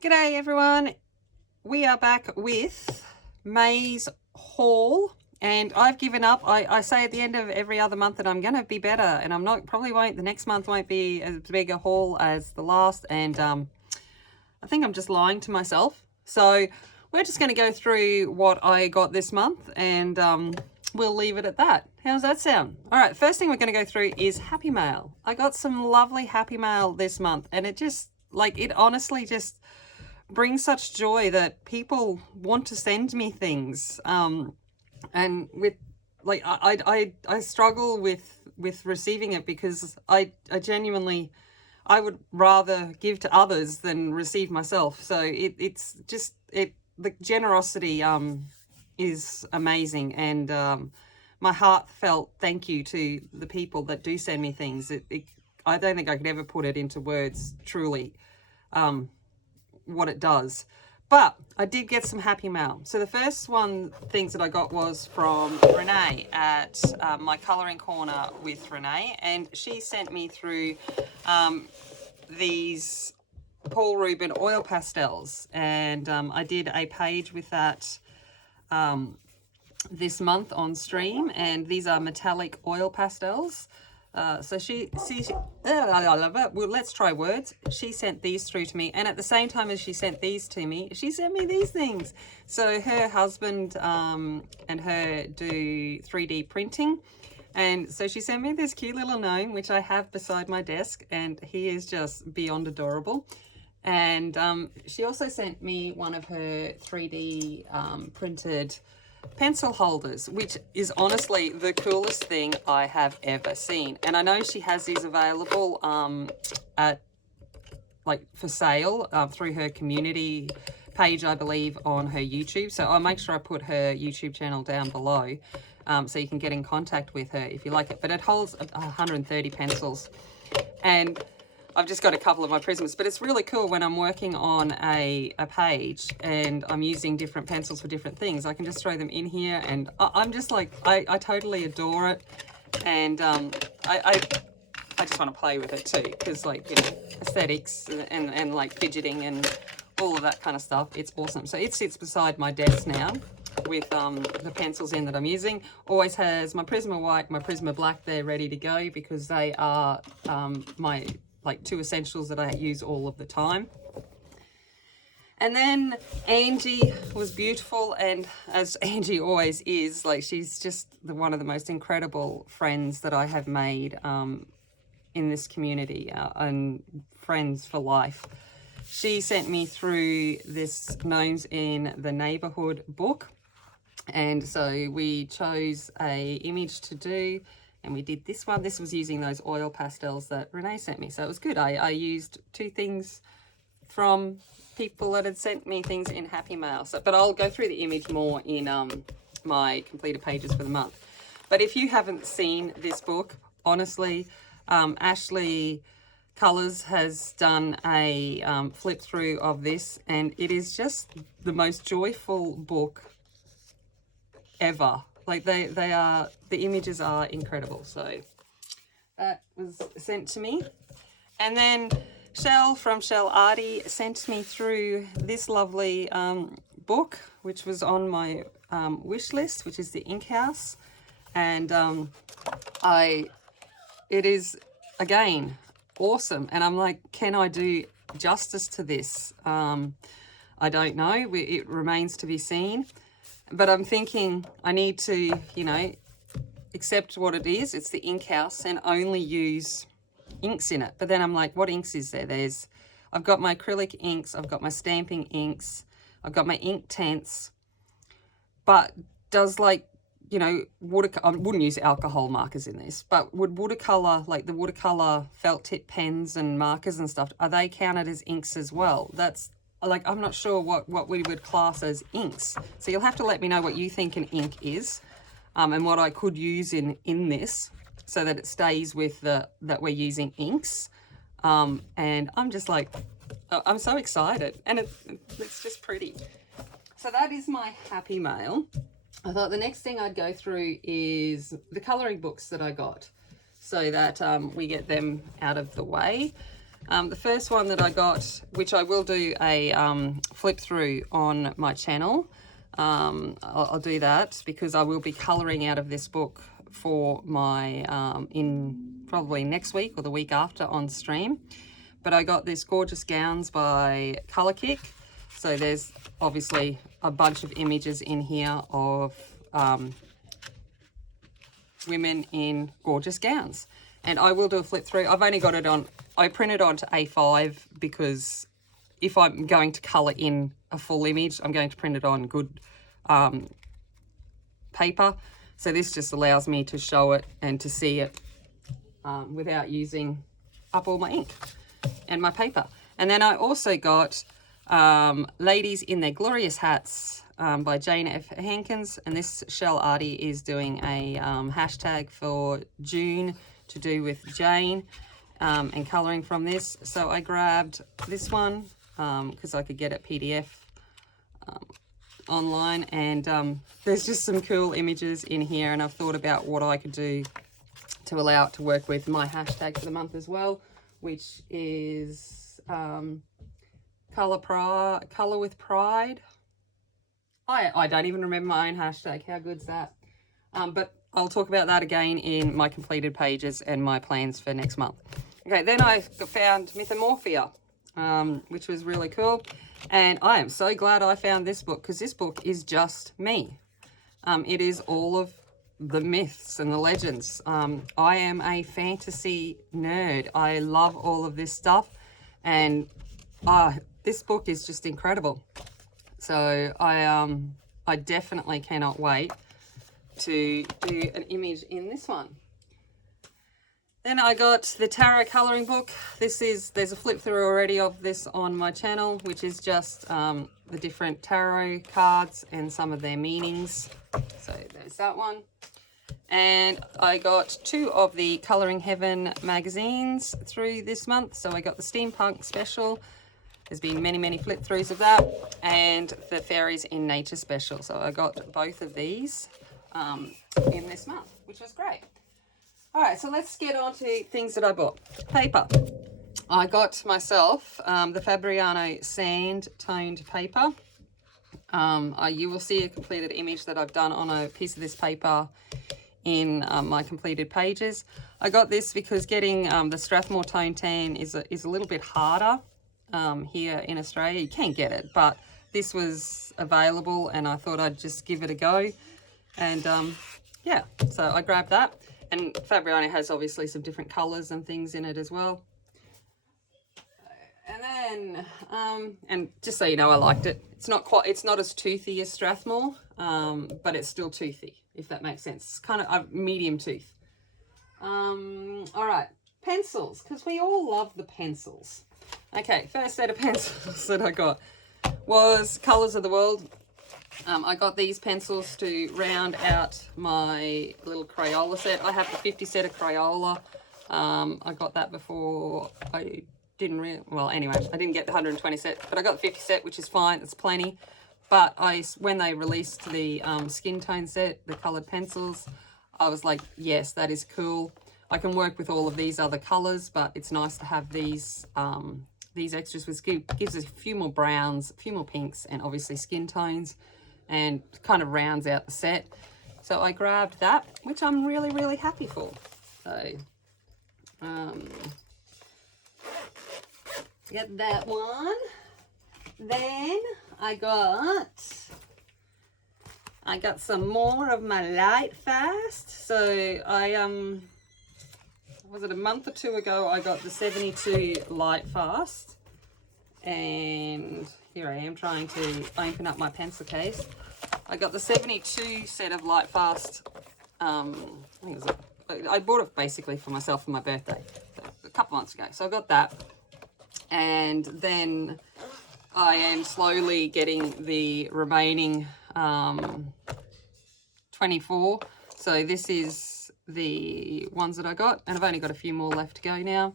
G'day everyone, we are back with May's haul, and I've given up. I say at the end of every other month that I'm going to be better, and I'm not, probably won't, the next month won't be as big a haul as the last, and I think I'm just lying to myself. So we're just going to go through what I got this month, and we'll leave it at that. How's that sound? All right, first thing we're going to go through is Happy Mail. I got some lovely Happy Mail this month, and it just, like, it honestly just brings such joy that people want to send me things. And with, like, I struggle with receiving it because I genuinely, I would rather give to others than receive myself. So it's just, the generosity is amazing, and my heartfelt thank you to the people that do send me things. I don't think I could ever put it into words truly, what it does. But I did get some Happy Mail. So the first things that I got was from Renee at my colouring corner with Renee, and she sent me through these Paul Rubin oil pastels, and I did a page with that this month on stream, and these are metallic oil pastels. So well, let's try words. She sent these through to me, and at the same time as she sent these to me, she sent me these things. So her husband and her do 3D printing, and so she sent me this cute little gnome, which I have beside my desk, and he is just beyond adorable. And she also sent me one of her 3D printed pencil holders, which is honestly the coolest thing I have ever seen. And I know she has these available at, like, for sale through her community page, I believe, on her YouTube. So I'll make sure I put her YouTube channel down below, so you can get in contact with her if you like it. But it holds 130 pencils, and I've just got a couple of my Prismas, but it's really cool when I'm working on a page and I'm using different pencils for different things. I can just throw them in here, and I'm just like, I totally adore it. And I just want to play with it too, because, like, you know, aesthetics and like fidgeting and all of that kind of stuff, it's awesome. So it sits beside my desk now with the pencils in that I'm using. Always has my Prisma white, my Prisma black there ready to go, because they are my, like, two essentials that I use all of the time. And then Angie was beautiful, and as Angie always is, like, she's just one of the most incredible friends that I have made in this community, and friends for life. She sent me through this Gnomes in the Neighborhood book, and so we chose a image to do, and we did this one. This was using those oil pastels that Renee sent me, so it was good. I used two things from people that had sent me things in Happy Mail. So, but I'll go through the image more in my completed pages for the month. But if you haven't seen this book, honestly, Ashley Colours has done a flip through of this, and it is just the most joyful book ever. Like, they are, the images are incredible. So that was sent to me. And then Shell from Shell Arty sent me through this lovely book, which was on my wish list, which is the Ink House. And it is, again, awesome. And I'm like, can I do justice to this? I don't know. It remains to be seen. But I'm thinking I need to, you know, accept what it is. It's the Ink House, and only use inks in it. But then I'm like, what inks is there? I've got my acrylic inks, I've got my stamping inks, I've got my Inktense. But does, like, you know, I wouldn't use alcohol markers in this, but would watercolor, like the watercolor felt tip pens and markers and stuff, are they counted as inks as well? That's, like, I'm not sure what we would class as inks. So you'll have to let me know what you think an ink is, and what I could use in this, so that it stays with that we're using inks. And I'm just like, I'm so excited, and it's just pretty. So that is my Happy Mail. I thought the next thing I'd go through is the colouring books that I got, so that we get them out of the way. The first one that I got, which I will do a flip through on my channel, I'll do that because I will be colouring out of this book for my, in probably next week or the week after on stream. But I got this Gorgeous Gowns by Colour Kick. So there's obviously a bunch of images in here of women in gorgeous gowns. And I will do a flip through. I've only got it on, I printed onto A5 because if I'm going to colour in a full image, I'm going to print it on good paper. So this just allows me to show it and to see it without using up all my ink and my paper. And then I also got Ladies in Their Glorious Hats by Jane F. Hankins. And this Shell Artie is doing a hashtag for June to do with Jane and colouring from this. So I grabbed this one because I could get it PDF online, and there's just some cool images in here, and I've thought about what I could do to allow it to work with my hashtag for the month as well, which is Colour with Pride. I don't even remember my own hashtag. How good's that? But I'll talk about that again in my completed pages and my plans for next month. Okay, then I found Mythomorphia, which was really cool. And I am so glad I found this book because this book is just me. It is all of the myths and the legends. I am a fantasy nerd. I love all of this stuff. And this book is just incredible. So I definitely cannot wait to do an image in this one. Then I got the tarot colouring book. There's a flip through already of this on my channel, which is just the different tarot cards and some of their meanings. So there's that one. And I got 2 of the Colouring Heaven magazines through this month. So I got the Steampunk special. There's been many flip throughs of that, and the Fairies in Nature special. So I got both of these in this month, which was great. All right, so let's get on to things that I bought. Paper. I got myself the Fabriano sand toned paper. You will see a completed image that I've done on a piece of this paper in my completed pages. I got this because getting the Strathmore Tone Tan is a little bit harder here in Australia. You can get it, but this was available and I thought I'd just give it a go. And yeah, so I grabbed that. And Fabriano has obviously some different colours and things in it as well. And then, and just so you know, I liked it. It's not as toothy as Strathmore, but it's still toothy, if that makes sense. It's kind of a medium tooth. All right, pencils, because we all love the pencils. Okay, first set of pencils that I got was Colours of the World. I got these pencils to round out my little Crayola set. I have the 50 set of Crayola. I got that before I didn't well, anyway, I didn't get the 120 set, but I got the 50 set, which is fine. It's plenty. But when they released the skin tone set, the coloured pencils, I was like, yes, that is cool. I can work with all of these other colours, but it's nice to have these extras, which gives us a few more browns, a few more pinks, and obviously skin tones, and kind of rounds out the set. So I grabbed that, which I'm really happy for. So get that one. Then I got some more of my Lightfast. So was it a month or 2 ago, I got the 72 Lightfast, and here I am trying to open up my pencil case. I got the 72 set of Lightfast. I bought it basically for myself for my birthday a couple months ago. So I got that, and then I am slowly getting the remaining 24. So this is the ones that I got, and I've only got a few more left to go now.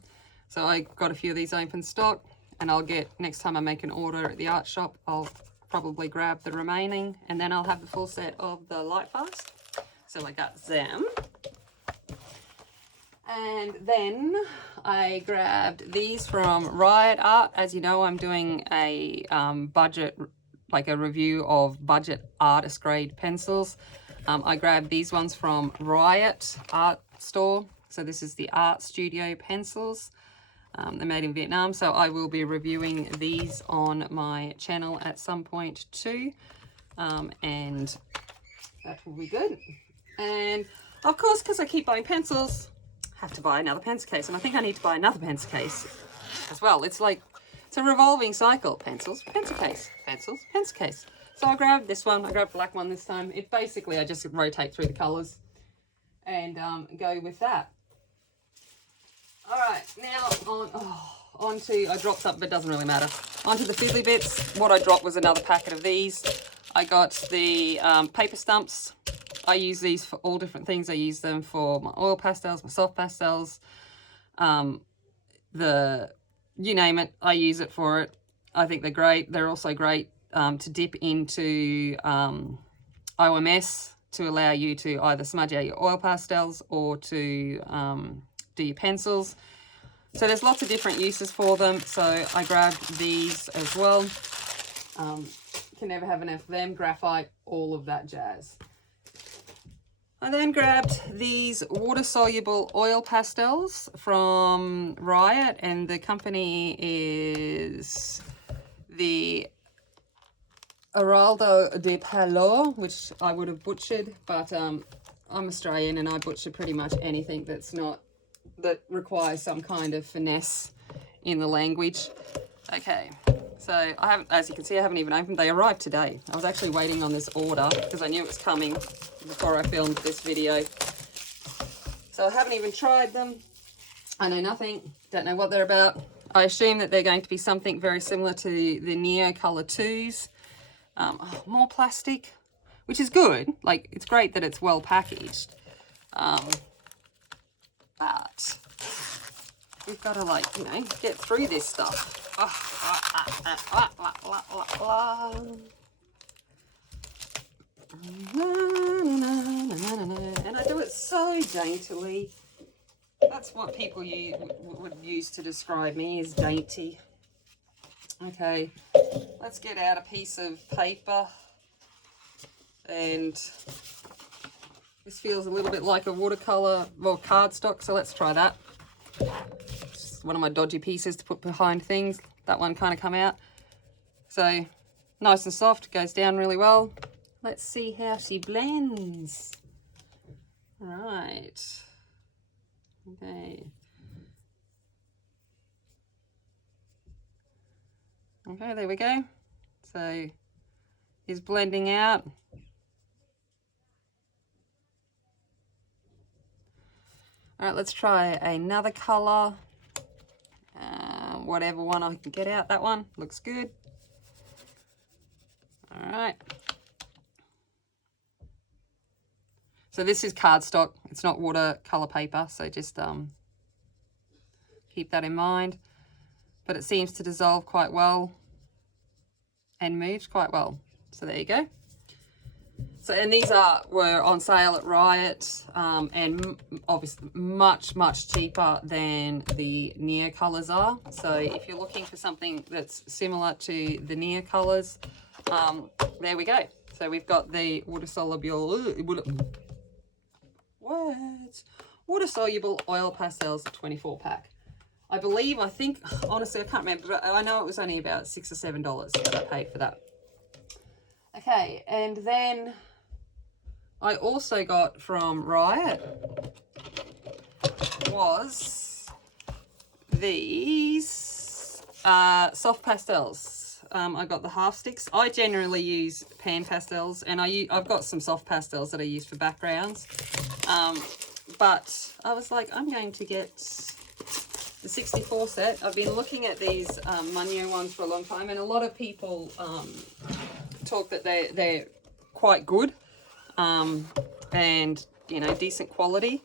So I got a few of these open stock, and I'll get, next time I make an order at the art shop, I'll probably grab the remaining, and then I'll have the full set of the Lightfast. So I got them. And then I grabbed these from Riot Art. As you know, I'm doing a budget, like a review of budget artist grade pencils. I grabbed these ones from Riot Art Store. So this is the Art Studio pencils. They're made in Vietnam, so I will be reviewing these on my channel at some point too. And that will be good. And of course, because I keep buying pencils, I have to buy another pencil case. And I think I need to buy another pencil case as well. It's like, it's a revolving cycle. Pencils, pencil case, pencils, pencil case. So I grabbed this one. I grabbed the black one this time. It basically, I just rotate through the colours and go with that. All right, now onto, I dropped something, but it doesn't really matter. Onto the fizzly bits. What I dropped was another packet of these. I got the paper stumps. I use these for all different things. I use them for my oil pastels, my soft pastels, you name it, I use it for it. I think they're great. They're also great to dip into OMS to allow you to either smudge out your oil pastels or to do your pencils. So there's lots of different uses for them. So I grabbed these as well. Can never have enough of them. Graphite, all of that jazz. I then grabbed these water-soluble oil pastels from Riot, and the company is the Araldo de Palo, which I would have butchered, but I'm Australian and I butcher pretty much anything that requires some kind of finesse in the language. Okay, so I haven't, as you can see, I haven't even opened. They arrived today. I was actually waiting on this order because I knew it was coming before I filmed this video. So I haven't even tried them. I know nothing, don't know what they're about. I assume that they're going to be something very similar to the Neocolor 2s. More plastic, which is good. Like, it's great that it's well packaged. But we've got to, like, you know, get through this stuff. And I do it so daintily. That's what people would use to describe me, as dainty. Okay, let's get out a piece of paper. And this feels a little bit like a watercolor, well, cardstock, so let's try that. Just one of my dodgy pieces to put behind things. That one kind of come out. So nice and soft, goes down really well. Let's see how she blends. All right. Okay. Okay, there we go. So it's blending out. All right, let's try another color. Whatever one I can get out. That one looks good. All right. So this is cardstock. It's not watercolor paper, so just keep that in mind. But it seems to dissolve quite well and moves quite well. So there you go. So, and these were on sale at Riot, and obviously much cheaper than the Neocolors are. So if you're looking for something that's similar to the Neocolors, there we go. So we've got the water-soluble oil pastels 24 pack. I think, honestly, I can't remember, but I know it was only about $6 or $7 that I paid for that. Okay, and then I also got from Riot was these soft pastels. I got the half sticks. I generally use pan pastels, and I've got some soft pastels that I use for backgrounds. But I was like, I'm going to get the 64 set. I've been looking at these Munyo ones for a long time, and a lot of people talk that they're quite good and, you know, decent quality.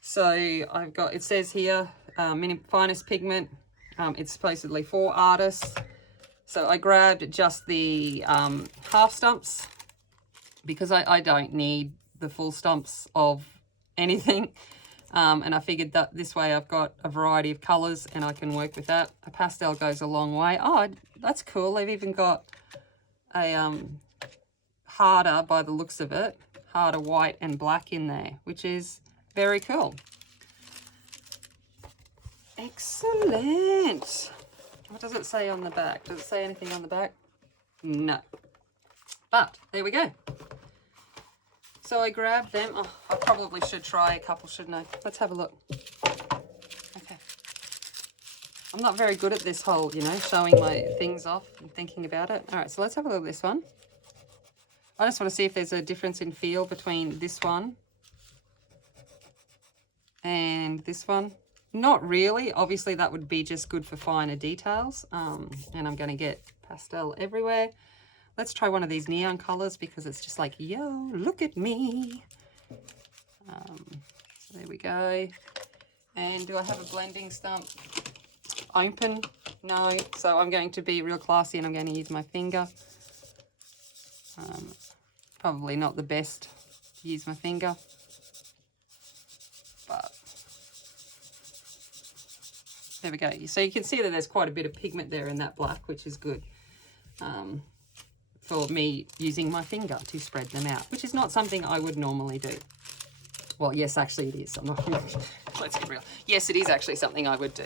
So I've got, it says here, finest pigment. It's supposedly for artists. So I grabbed just the half stumps because I don't need the full stumps of anything. And I figured that this way I've got a variety of colours and I can work with that. A pastel goes a long way. Oh, that's cool. They've even got a harder, by the looks of it, harder white and black in there, which is very cool. Excellent. What does it say on the back? Does it say anything on the back? No. But there we go. So I grabbed them. Oh, I probably should try a couple, shouldn't I? Let's have a look. Okay. I'm not very good at this whole, you know, showing my things off and thinking about it. All right, so let's have a look at this one. I just want to see if there's a difference in feel between this one and this one. Not really. Obviously, that would be just good for finer details. And I'm going to get pastel everywhere. Let's try one of these neon colors because it's just like, yo, look at me. So there we go. And do I have a blending stump open? No. So I'm going to be real classy and I'm going to use my finger. Probably not the best to use my finger, but there we go. So you can see that there's quite a bit of pigment there in that black, which is good for me using my finger to spread them out, which is not something I would normally do. Well, yes, actually it is. I'm not, let's get real. Yes, it is actually something I would do.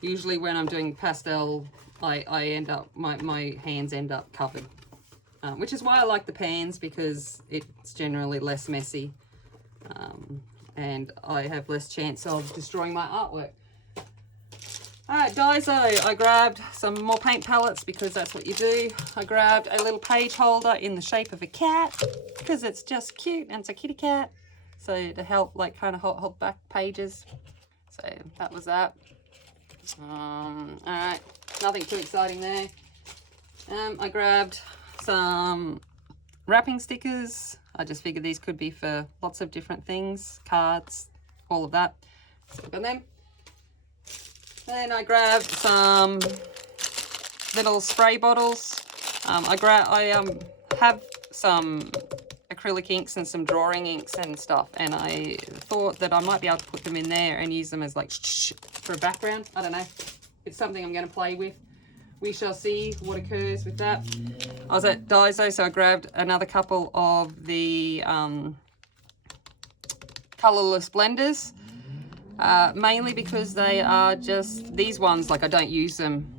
Usually when I'm doing pastel, I end up, my hands end up covered, which is why I like the pans, because it's generally less messy. And I have less chance of destroying my artwork. All right, Daiso, I grabbed some more paint palettes because that's what you do. I grabbed a little page holder in the shape of a cat because it's just cute and it's a kitty cat. So to help like kind of hold back pages. So that was that. All right, nothing too exciting there. I grabbed some wrapping stickers. I just figured these could be for lots of different things, cards, all of that. So I've got them. Then I grabbed some little spray bottles. I have some acrylic inks and some drawing inks and stuff, and I thought that I might be able to put them in there and use them as like for a background. I don't know. It's something I'm going to play with. We shall see what occurs with that. I was at Daiso, so I grabbed another couple of the colourless blenders, mainly because they are just, these ones, like I don't use them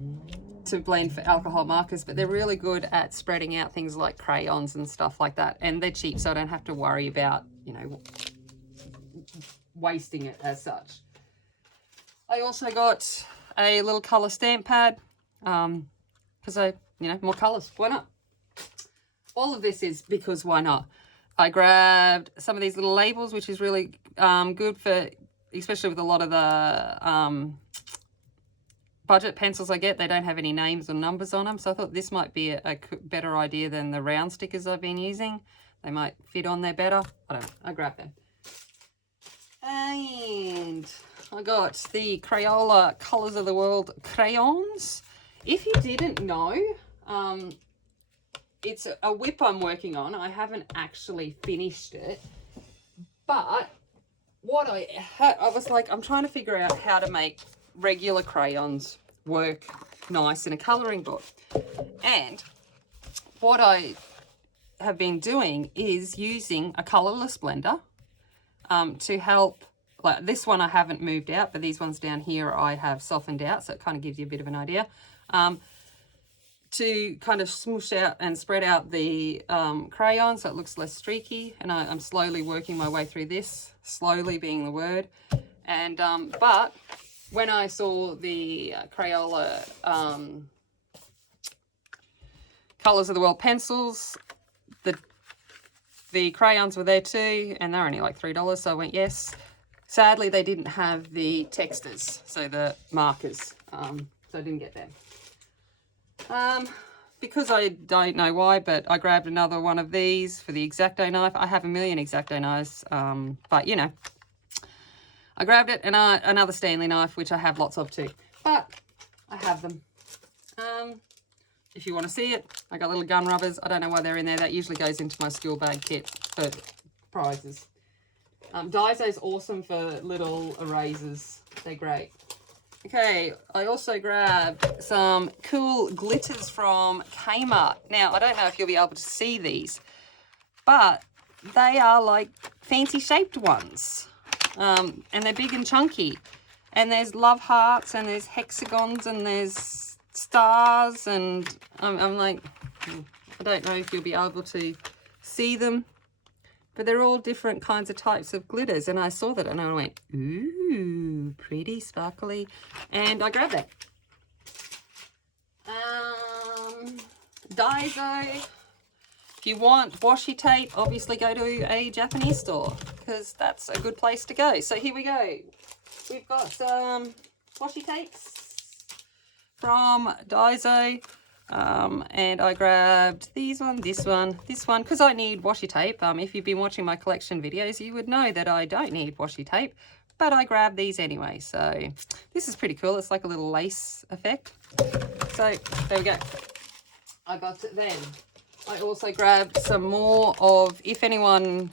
to blend for alcohol markers, but they're really good at spreading out things like crayons and stuff like that. And they're cheap, so I don't have to worry about, you know, wasting it as such. I also got a little colour stamp pad, because more colours, why not? All of this is because why not? I grabbed some of these little labels, which is really good for, especially with a lot of the budget pencils I get. They don't have any names or numbers on them, so I thought this might be a better idea than the round stickers I've been using. They might fit on there better. I don't know, I grabbed them. And I got the Crayola Colours of the World crayons. If you didn't know, it's a whip I'm working on. I haven't actually finished it, but what I was like, I'm trying to figure out how to make regular crayons work nice in a colouring book. And what I have been doing is using a colourless blender to help. Like this one I haven't moved out, but these ones down here I have softened out, so it kind of gives you a bit of an idea. To kind of smoosh out and spread out the crayon so it looks less streaky, and I'm slowly working my way through this, slowly being the word. And but when I saw the Crayola Colours of the World pencils, the crayons were there too, and they're only like $3, so I went yes. Sadly, they didn't have the textures, so the markers, so I didn't get them. Because I don't know why, but I grabbed another one of these for the X-Acto knife. I have a million X-Acto knives, but you know, I grabbed it, and another Stanley knife, which I have lots of too, but I have them. If you want to see it, I got little gun rubbers. I don't know why they're in there. That usually goes into my school bag kit for prizes. Daiso's awesome for little erasers. They're great. Okay, I also grabbed some cool glitters from Kmart. Now, I don't know if you'll be able to see these, but they are like fancy shaped ones. And they're big and chunky. And there's love hearts, and there's hexagons, and there's stars, and I'm like, I don't know if you'll be able to see them, but they're all different kinds of types of glitters. And I saw that and I went, ooh, pretty sparkly. And I grabbed that. Daiso. If you want washi tape, obviously go to a Japanese store, because that's a good place to go. So here we go. We've got some washi tapes from Daiso. And I grabbed this one, because I need washi tape. If you've been watching my collection videos, you would know that I don't need washi tape, but I grabbed these anyway. So this is pretty cool. It's like a little lace effect. So there we go. I got it then. I also grabbed some more of, if anyone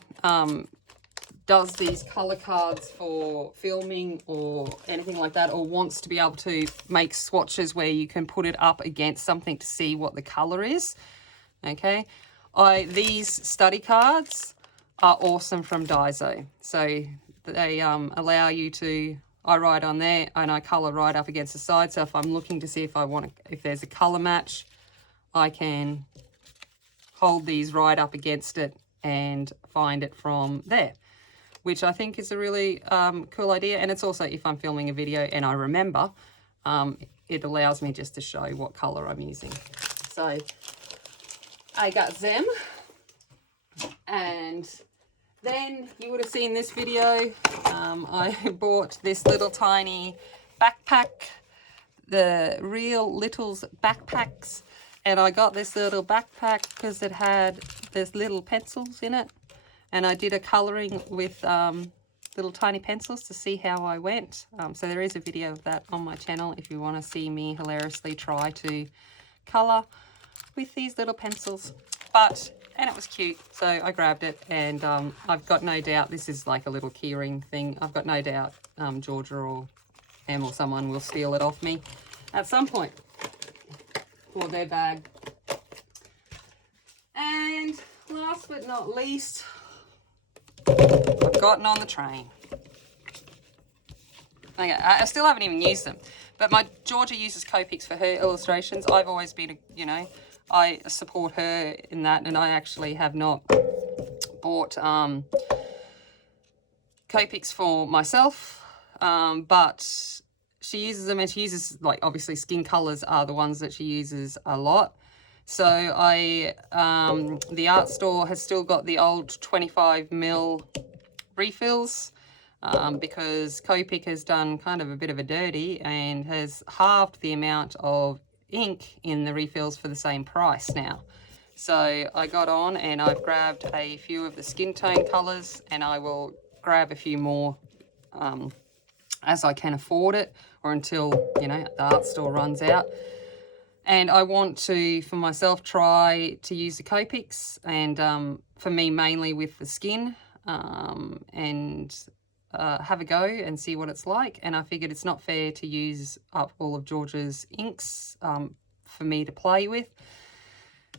does these color cards for filming or anything like that, or wants to be able to make swatches where you can put it up against something to see what the color is. Okay, these study cards are awesome from Daiso. So they allow you to, I write on there and I color right up against the side. So if I'm looking to see if there's a color match, I can hold these right up against it and find it from there, which I think is a really cool idea. And it's also, if I'm filming a video and I remember, it allows me just to show what color I'm using. So I got them. And then you would have seen this video. I bought this little tiny backpack, the Real Littles backpacks. And I got this little backpack because it had these little pencils in it. And I did a colouring with little tiny pencils to see how I went. So there is a video of that on my channel if you want to see me hilariously try to colour with these little pencils. And it was cute, so I grabbed it. And I've got no doubt this is like a little keyring thing. I've got no doubt Georgia or Em or someone will steal it off me at some point for their bag. And last but not least, I've gotten on the train. Okay, I still haven't even used them, but my Georgia uses Copics for her illustrations. I've always been, I support her in that, and I actually have not bought Copics for myself, but she uses them, and she uses, like, obviously skin colours are the ones that she uses a lot. So the art store has still got the old 25ml refills because Copic has done kind of a bit of a dirty and has halved the amount of ink in the refills for the same price now. So I got on and I've grabbed a few of the skin tone colours, and I will grab a few more as I can afford it, or until, the art store runs out. And I want to, for myself, try to use the Copics, and for me, mainly with the skin, and have a go and see what it's like. And I figured it's not fair to use up all of Georgia's inks for me to play with.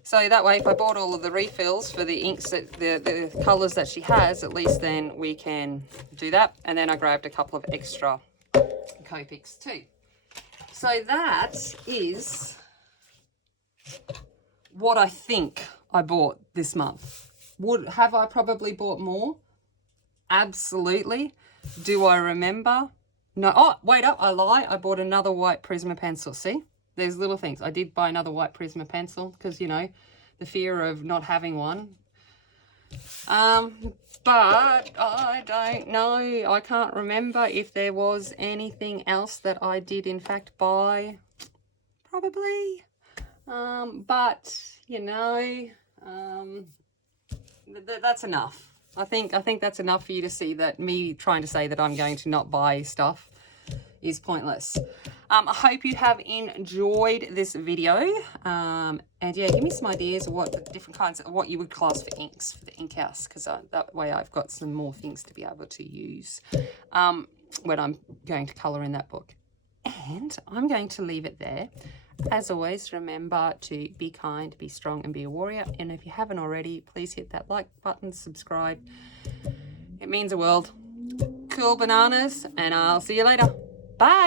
So that way, if I bought all of the refills for the inks, that the colours that she has, at least then we can do that. And then I grabbed a couple of extra Copics too. So that is what I think I bought this month. Have I probably bought more? Absolutely. Do I remember? No. Oh, wait up, I lie. I bought another white Prisma pencil. See? There's little things. I did buy another white Prisma pencil because, the fear of not having one. But I don't know. I can't remember if there was anything else that I did in fact buy. Probably. But that's enough. I think that's enough for you to see that me trying to say that I'm going to not buy stuff is pointless. I hope you have enjoyed this video. And yeah, give me some ideas of what the different kinds of what you would class for inks for the ink house, because that way I've got some more things to be able to use when I'm going to colour in that book. And I'm going to leave it there. As always, remember to be kind, be strong, and be a warrior. And if you haven't already, please hit that like button, subscribe. It means the world. Cool bananas, and I'll see you later. Bye.